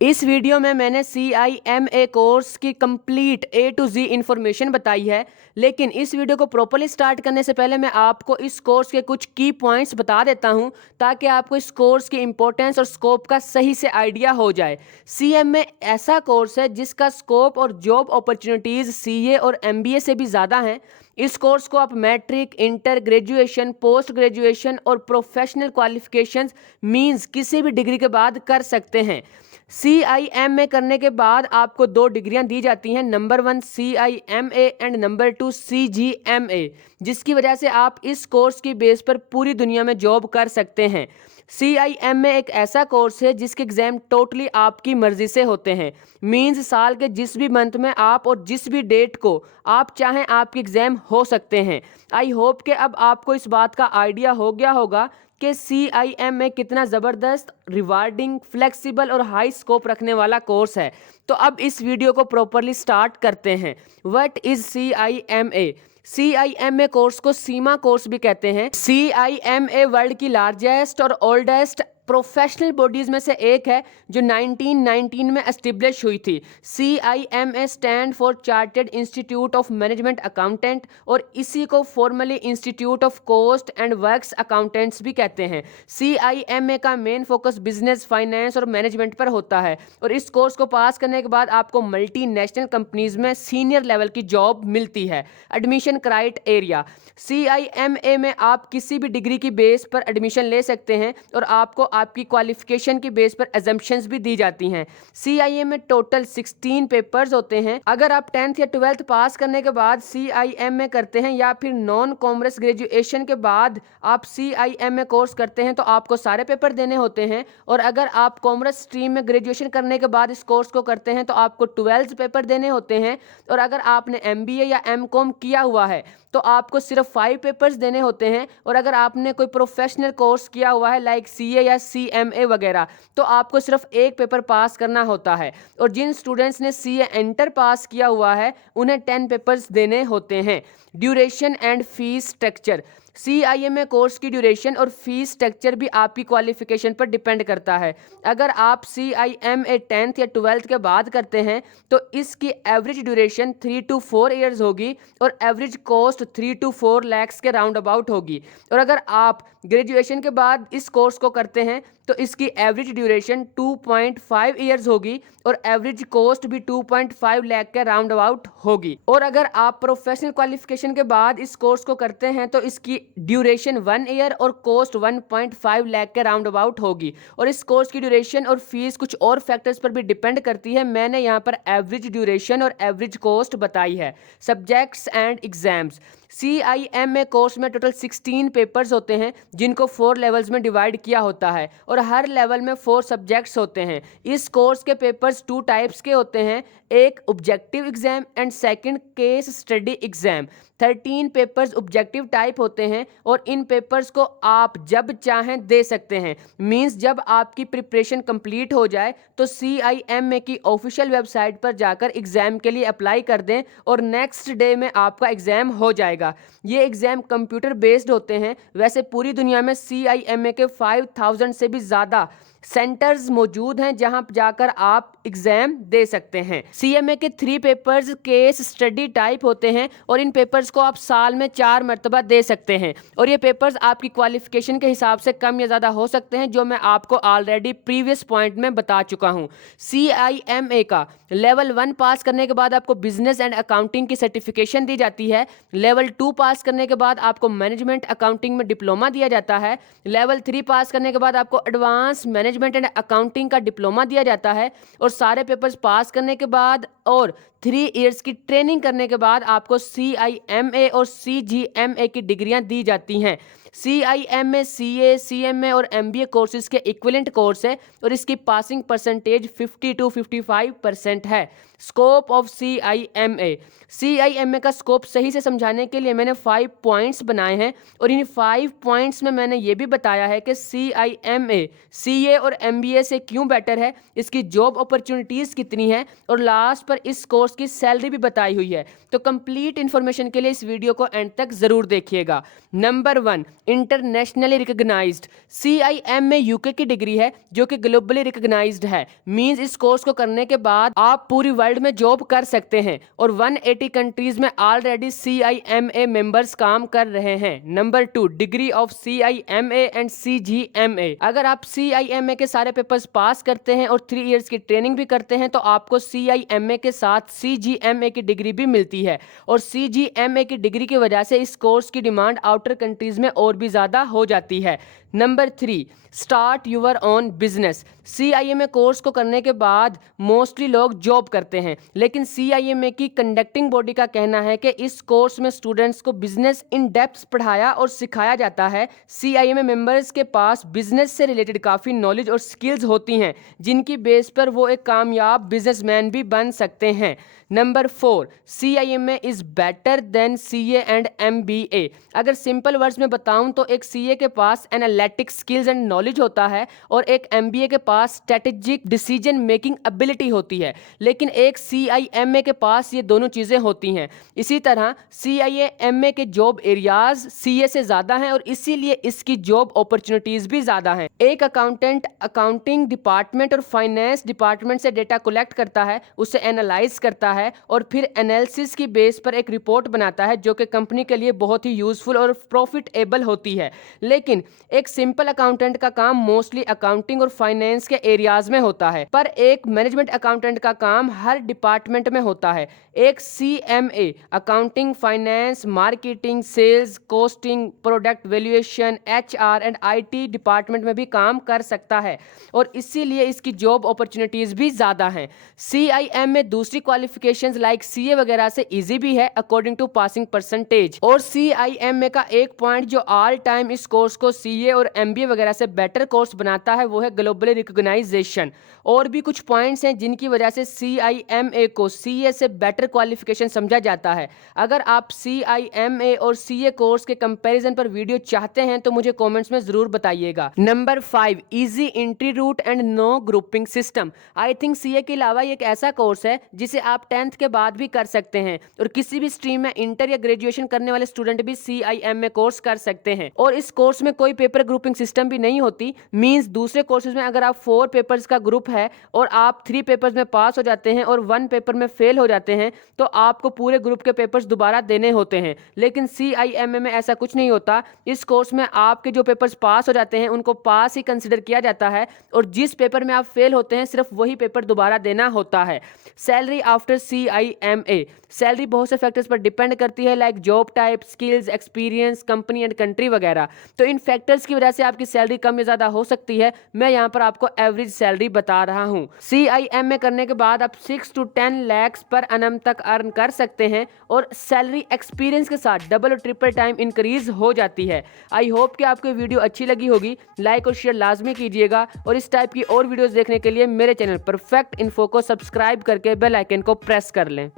इस वीडियो में मैंने CIMA कोर्स की complete A to Z information बताई है, लेकिन इस वीडियो को प्रॉपर्ली स्टार्ट करने से पहले मैं आपको इस कोर्स के कुछ की पॉइंट्स बता देता हूं ताकि आपको इस कोर्स की इंपॉर्टेंस और स्कोप का सही से आइडिया हो जाए। CMA ऐसा कोर्स है जिसका स्कोप और जॉब अपॉर्चुनिटीज़ CA और MBA से भी ज़्यादा हैं। इस कोर्स को आप matric, inter, graduation, post graduation और प्रोफेशनल क्वालिफिकेशंस मींस किसी भी डिग्री के बाद कर सकते हैं। CIMA करने के बाद आपको 2 डिग्रियां दी जाती हैं, number 1 CIMA and number 2 CGMA, जिसकी वजह से आप इस कोर्स की बेस पर पूरी दुनिया में जॉब कर सकते हैं। CIMA एक ऐसा कोर्स है जिसके एग्ज़ाम टोटली आपकी मर्ज़ी से होते हैं। मींस साल के जिस भी मंथ में आप और जिस भी डेट को आप चाहें आपके एग्ज़ाम हो सकते हैं। आई होप कि अब आपको इस बात का आइडिया हो गया होगा कि CIMA कितना ज़बरदस्त, रिवार्डिंग, फ्लेक्सिबल और हाई स्कोप रखने वाला कोर्स है। तो अब इस वीडियो को प्रॉपरली स्टार्ट करते हैं। What is CIMA? CIMA course को सीमा कोर्स भी कहते हैं। CIMA वर्ल्ड की लार्जेस्ट और ओल्डेस्ट प्रोफेशनल बॉडीज़ में से एक है जो 1919 में एस्टेब्लिश हुई थी। CIMA stand for chartered institute of management accountant और इसी को formally institute of cost and works accountants भी कहते हैं। CIMA का मेन फोकस बिजनेस, फाइनेंस और मैनेजमेंट पर होता है और इस कोर्स को पास करने के बाद आपको मल्टीनेशनल कंपनीज में सीनियर लेवल की जॉब मिलती है। एडमिशन क्राइटेरिया: CIMA में आप किसी भी डिग्री की बेस पर एडमिशन ले सकते हैं और आपको आपकी क्वालिफिकेशन की बेस पर एजम्पशंस भी दी जाती हैं। CIMA में टोटल 16 पेपर्स होते हैं। अगर आप 10th या 12th पास करने के बाद CIMA करते हैं या फिर नॉन कॉमर्स ग्रेजुएशन के बाद आप CIMA कोर्स करते हैं तो आपको सारे पेपर देने होते हैं, और अगर आप कॉमर्स स्ट्रीम में ग्रेजुएशन करने के बाद इस कोर्स को करते हैं तो आपको 12 पेपर देने होते हैं, और अगर आपने MBA या MCOM किया हुआ है तो आपको सिर्फ 5 पेपर्स देने होते हैं, और अगर आपने कोई प्रोफेशनल कोर्स किया हुआ है लाइक CA या CMA वगैरह तो आपको सिर्फ 1 पेपर पास करना होता है। और जिन स्टूडेंट्स ने CA इंटर पास किया हुआ है उन्हें 10 पेपर्स देने होते हैं। Duration and fees structure: CIMA course की ड्यूरेशन और फीस स्ट्रक्चर भी आपकी क्वालिफिकेशन पर डिपेंड करता है। अगर आप CIMA 10th या 12th के बाद करते हैं तो इसकी एवरेज ड्यूरेशन 3 to 4 ईयर्स होगी और एवरेज कॉस्ट 3 to 4 lakhs के राउंड अबाउट होगी। और अगर आप ग्रेजुएशन के बाद इस कोर्स को करते हैं तो इसकी एवरेज ड्यूरेशन 2.5 ईयर्स होगी और एवरेज कॉस्ट भी 2.5 लाख के राउंड अबाउट होगी। और अगर आप प्रोफेशनल क्वालिफिकेशन के बाद इस कोर्स को करते हैं तो इसकी ड्यूरेशन 1 ईयर और कॉस्ट 1.5 लाख के राउंड अबाउट होगी। और इस कोर्स की ड्यूरेशन और फीस कुछ और फैक्टर्स पर भी डिपेंड करती है। मैंने यहाँ पर एवरेज ड्यूरेशन और एवरेज कॉस्ट बताई है। Subjects and exams: CIMA course में टोटल 16 पेपर्स होते हैं जिनको 4 लेवल्स में डिवाइड किया होता है और हर लेवल में 4 सब्जेक्ट्स होते हैं। इस कोर्स के पेपर्स 2 टाइप्स के होते हैं, एक objective exam and second case study exam. 13 papers objective type होते हैं और इन पेपर्स को आप जब चाहें दे सकते हैं। मींस जब आपकी प्रिपरेशन कंप्लीट हो जाए तो CIMA की ऑफिशियल वेबसाइट पर जाकर एग्जाम के लिए अप्लाई कर दें और नेक्स्ट डे में आपका एग्जाम हो जाएगा। ये एग्जाम कंप्यूटर बेस्ड होते हैं। वैसे पूरी दुनिया में CIMA के 5000 से भी ज़्यादा सेंटर्स मौजूद हैं जहां जाकर आप एग्जाम दे सकते हैं। CMA के 3 पेपर्स केस स्टडी टाइप होते हैं और इन पेपर्स को आप साल में 4 मरतबा दे सकते हैं, और ये पेपर्स आपकी क्वालिफिकेशन के हिसाब से कम या ज़्यादा हो सकते हैं, जो मैं आपको ऑलरेडी प्रीवियस पॉइंट में बता चुका हूँ। CIMA का लेवल 1 पास करने के बाद आपको बिजनेस एंड अकाउंटिंग की सर्टिफिकेशन दी जाती है। लेवल 2 पास करने के बाद आपको मैनेजमेंट अकाउंटिंग में डिप्लोमा दिया जाता है। लेवल 3 पास करने के बाद आपको एडवांस मैनेजमेंट एंड अकाउंटिंग का डिप्लोमा दिया जाता है, और सारे पेपर्स पास करने के बाद और 3 इयर्स की ट्रेनिंग करने के बाद आपको CIMA और CGMA की डिग्रियां दी जाती हैं। CIMA CA, CMA और MBA कोर्सेज के इक्विवेलेंट कोर्स है और इसकी पासिंग परसेंटेज 50 to 55% है। स्कोप ऑफ CIMA का स्कोप सही से समझाने के लिए मैंने 5 पॉइंट्स बनाए हैं, और इन 5 पॉइंट्स में मैंने ये भी बताया है कि CIMA CA और MBA से क्यों बेटर है, इसकी जॉब अपॉर्चुनिटीज़ कितनी है, और लास्ट पर पर इस कोर्स की सैलरी भी बताई हुई है। तो कंप्लीट इन्फॉर्मेशन के लिए इस वीडियो को एंड तक जरूर देखिएगा। Number 1, internationally recognised. CIMA UK की डिग्री है जो कि ग्लोबली रिकॉग्नाइज्ड है। मींस इस कोर्स को करने के बाद आप पूरी वर्ल्ड में जॉब कर सकते हैं और 180 कंट्रीज में ऑलरेडी CIMA मेंबर्स काम कर रहे हैं। Number 2, degree of CIMA and CGMA। अगर आप CIMA के सारे पेपर्स पास करते हैं और 3 इयर्स की ट्रेनिंग भी करते हैं तो आपको CIMA के साथ CGMA की डिग्री भी मिलती है और CGMA की डिग्री की वजह से इस कोर्स की डिमांड आउटर कंट्रीज में और भी ज़्यादा हो जाती है। Number 3, start you're on business. CIMA course को करने के बाद मोस्टली लोग जॉब करते हैं, लेकिन CIMA की कंडक्टिंग बॉडी का कहना है कि इस कोर्स में स्टूडेंट्स को बिजनेस इन डेप्थ पढ़ाया और सिखाया जाता है। CIMA मेंबर्स के पास बिजनेस से रिलेटेड काफ़ी नॉलेज और स्किल्स होती हैं जिनकी बेस पर वो एक कामयाब बिजनेसमैन भी बन सकते हैं। Number 4, CIMA is better than CA and MBA। अगर सिंपल वर्ड्स में बताऊं तो एक CA के पास एनालिटिक स्किल्स एंड नॉलेज होता है और एक MBA के पास स्ट्रेटेजिक डिसीजन मेकिंग एबिलिटी होती है, लेकिन एक CIMA के पास ये दोनों चीज़ें होती हैं। इसी तरह CIMA के जॉब एरियाज CA से ज़्यादा हैं और इसीलिए इसकी जॉब अपॉर्चुनिटीज़ भी ज़्यादा हैं। एक अकाउंटेंट अकाउंटिंग डिपार्टमेंट और फाइनेंस डिपार्टमेंट से डेटा कलेक्ट करता है, उसे एनालाइज करता है और फिर एनालिसिस की बेस पर एक रिपोर्ट बनाता है जो कि कंपनी के लिए बहुत ही यूजफुल और प्रॉफिटेबल होती है। लेकिन एक सिंपल अकाउंटेंट का काम मोस्टली अकाउंटिंग और फाइनेंस के एरियाज में होता है, पर एक मैनेजमेंट अकाउंटेंट का काम हर डिपार्टमेंट में होता है। एक CMA accounting, finance, marketing, sales, costing, product valuation, HR and IT department में भी काम कर सकता है और इसीलिए इसकी जॉब अपॉर्चुनिटीज भी ज़्यादा हैं। CIMA दूसरी क्वालिफिकेशंस लाइक CA वगैरह से इजी भी है अकॉर्डिंग टू पासिंग परसेंटेज। और CIMA का एक पॉइंट जो ऑल टाइम इस कोर्स को CA और MBA वगैरह से बेटर कोर्स बनाता है वो है ग्लोबली रिकॉग्नाइजेशन। और भी कुछ पॉइंट्स हैं जिनकी वजह से CIMA को CA से बेटर क्वालिफिकेशन समझा जाता है। अगर आप CIMA और CA कोर्स के कंपैरिजन पर वीडियो चाहते हैं तो मुझे कमेंट्स में जरूर बताइएगा। Number 5, easy entry route and no grouping system. I think CA के अलावा ये एक ऐसा कोर्स है जिसे आप 10th के बाद भी कर सकते हैं और किसी भी स्ट्रीम में इंटर या ग्रेजुएशन करने वाले स्टूडेंट भी CIMA कोर्स कर सकते हैं। और इस कोर्स में कोई पेपर ग्रुपिंग सिस्टम भी नहीं होती। मींस दूसरे कोर्सेज में अगर आप 4 पेपर्स का ग्रुप है और आप 3 पेपर्स में पास हो जाते हैं और 1 पेपर में फेल हो जाते हैं तो आपको पूरे ग्रुप के पेपर्स दोबारा देने होते हैं। लेकिन CIMA में ऐसा कुछ नहीं होता। इस कोर्स में आपके जो पेपर्स पास हो जाते हैं उनको पास ही कंसिडर किया जाता है और जिस पेपर में आप फेल होते हैं सिर्फ वही पेपर दोबारा देना होता है। Salary after CIMA। सैलरी बहुत से फैक्टर्स पर डिपेंड करती है like job type, skills, experience, company and country वगैरह। तो इन फैक्टर्स की वजह से आपकी सैलरी कम या ज़्यादा हो सकती है। मैं यहाँ पर आपको एवरेज सैलरी बता रहा हूँ। CIMA करने के बाद आप 6 to 10 lakhs पर annum तक अर्न कर सकते हैं और सैलरी एक्सपीरियंस के साथ डबल और ट्रिपल टाइम इंक्रीज हो जाती है। आई होप कि आपको वीडियो अच्छी लगी होगी। लाइक और शेयर लाजमी कीजिएगा और इस टाइप की और वीडियोस देखने के लिए मेरे चैनल परफेक्ट इन्फो को सब्सक्राइब करके बेल आइकन को प्रेस कर लें।